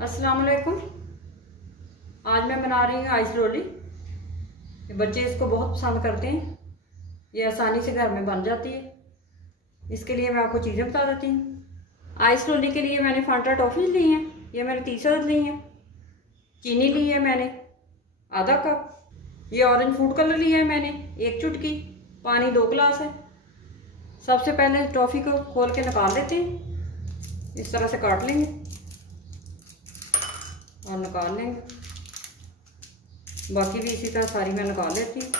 अस्सलाम वालेकुम। आज मैं बना रही हूँ आइस लोली। बच्चे इसको बहुत पसंद करते हैं। ये आसानी से घर में बन जाती है। इसके लिए मैं आपको चीज़ें बता देती हूँ। आइस लोली के लिए मैंने फांटा टॉफी ली हैं, ये मैंने 30 ली हैं। चीनी ली है मैंने आधा कप। ये ऑरेंज फूड कलर लिया है मैंने 1 चुटकी। पानी 2 गिलास है। सबसे पहले टॉफ़ी को खोल के निकाल लेते हैं। इस तरह से काट लेंगे और निकाल लेंगे। बाकी भी इसी तरह सारी मैं निकाल लेती हूँ।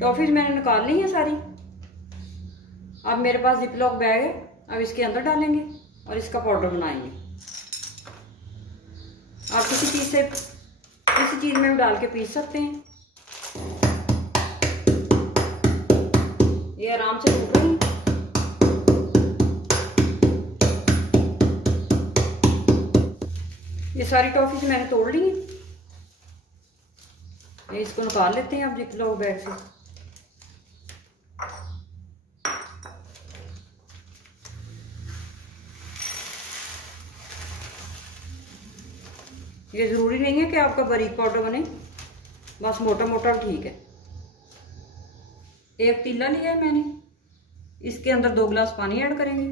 टॉफ़ीज़ मैंने निकाल ली है सारी। अब मेरे पास जिपलॉक बैग है, अब इसके अंदर डालेंगे और इसका पाउडर बनाएंगे। आप किसी चीज़ में भी डाल के पीस सकते हैं। ये आराम से टूट रही। ये सारी टॉफ़ीज़ मैंने तोड़ ली हैं। ये इसको निकाल लेते हैं अब जिपलॉक बैग से। ये ज़रूरी नहीं है कि आपका बारीक पाउडर बने, बस मोटा मोटा ठीक है। एक पतीला लिया है मैंने, इसके अंदर 2 गिलास पानी ऐड करेंगे।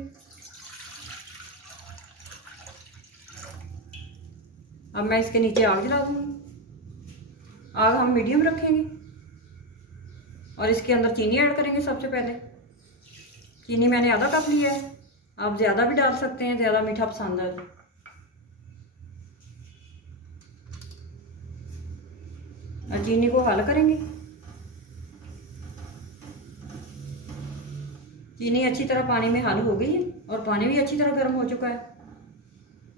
अब मैं इसके नीचे आग जला दूंगी। आग हम मीडियम रखेंगे और इसके अंदर चीनी ऐड करेंगे। सबसे पहले चीनी मैंने आधा कप लिया है, आप ज़्यादा भी डाल सकते हैं, ज़्यादा मीठा पसंद है तो। चीनी को हल करेंगे। चीनी अच्छी तरह पानी में हल हो गई है और पानी भी अच्छी तरह गर्म हो चुका है।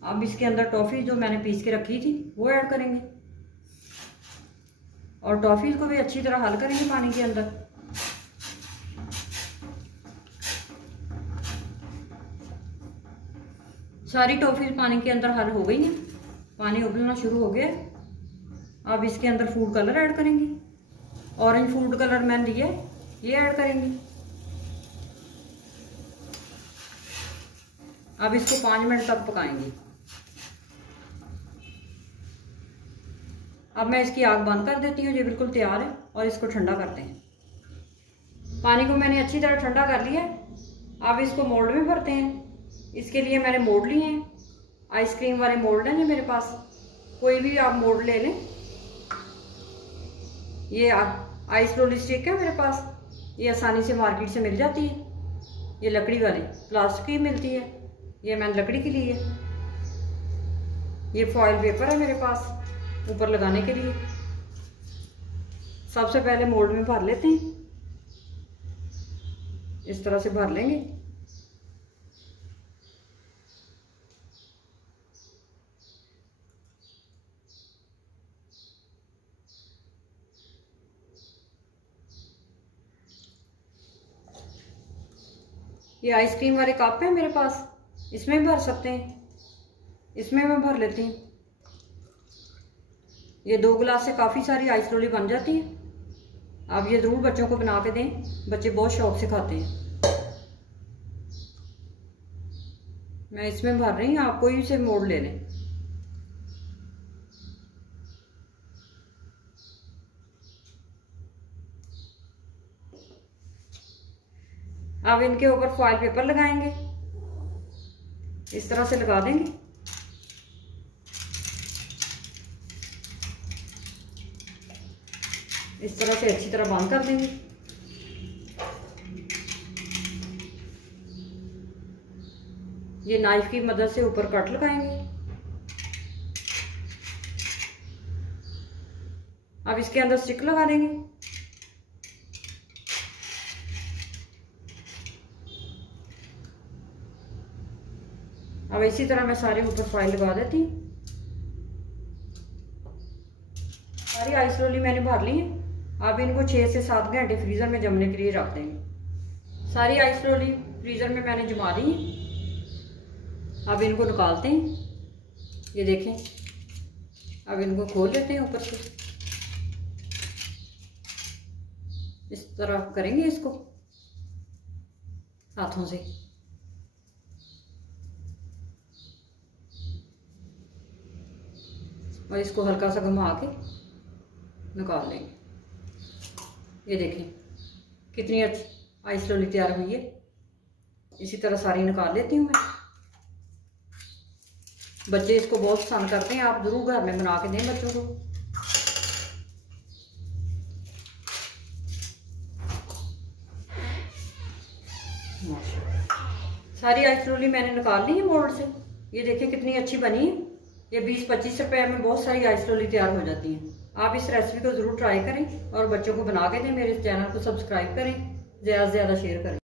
अब इसके अंदर टॉफ़ी जो मैंने पीस के रखी थी वो ऐड करेंगे और टॉफ़ी को भी अच्छी तरह हल करेंगे पानी के अंदर। सारी टॉफ़ी पानी के अंदर हल हो गई हैं, पानी उबलना शुरू हो गया। अब इसके अंदर फूड कलर ऐड करेंगे। ऑरेंज फूड कलर मैंने लिया है, ये ऐड करेंगे। अब इसको 5 मिनट तक पकाएंगे। अब मैं इसकी आग बंद कर देती हूँ। ये बिल्कुल तैयार है और इसको ठंडा करते हैं। पानी को मैंने अच्छी तरह ठंडा कर लिया है। अब इसको मोल्ड में भरते हैं। इसके लिए मैंने मोल्ड लिए हैं, आइसक्रीम वाले मोल्ड हैं मेरे पास, कोई भी आप मोल्ड ले लें। ये आइस लोली स्टिक है मेरे पास, ये आसानी से मार्केट से मिल जाती है। ये लकड़ी वाली प्लास्टिक की मिलती है, ये मैंने लकड़ी की ली है। ये फॉइल पेपर है मेरे पास ऊपर लगाने के लिए। सबसे पहले मोल्ड में भर लेते हैं। इस तरह से भर लेंगे। ये आइसक्रीम वाले कप है मेरे पास, इसमें भर सकते हैं। इसमें मैं भर लेती हूँ। ये 2 गिलास से काफ़ी सारी आइस लोली बन जाती है। आप ये ज़रूर बच्चों को बना के दें, बच्चे बहुत शौक से खाते हैं। मैं इसमें भर रही हूँ, आप कोई से मोड़ ले लें। अब इनके ऊपर फॉइल पेपर लगाएंगे। इस तरह से लगा देंगे। इस तरह से अच्छी तरह बंद कर देंगे। ये नाइफ की मदद से ऊपर कट लगाएंगे। अब इसके अंदर स्टिक लगा देंगे। अब इसी तरह मैं सारे ऊपर फॉइल लगा देती हूँ। सारी आइस लोली मैंने भर ली है। अब इनको 6 से 7 घंटे फ्रीज़र में जमने के लिए रख देंगे। सारी आइस लोली फ्रीज़र में मैंने जमा ली है। अब इनको निकालते हैं। ये देखें, अब इनको खोल लेते हैं ऊपर से। इस तरह करेंगे इसको हाथों से। और इसको हल्का सा घुमा के निकाल लेंगे। ये देखें कितनी अच्छी आइस लोली तैयार हुई है। इसी तरह सारी निकाल लेती हूँ मैं। बच्चे इसको बहुत पसंद करते हैं, आप जरूर घर में बना के दें बच्चों को। सारी आइस लोली मैंने निकाल ली है मोल्ड से। ये देखिए कितनी अच्छी बनी है। ये 20-25 रुपए में बहुत सारी आइस लोली तैयार हो जाती हैं। आप इस रेसिपी को ज़रूर ट्राई करें और बच्चों को बना के दें। मेरे इस चैनल को सब्सक्राइब करें, ज़्यादा से ज़्यादा शेयर करें।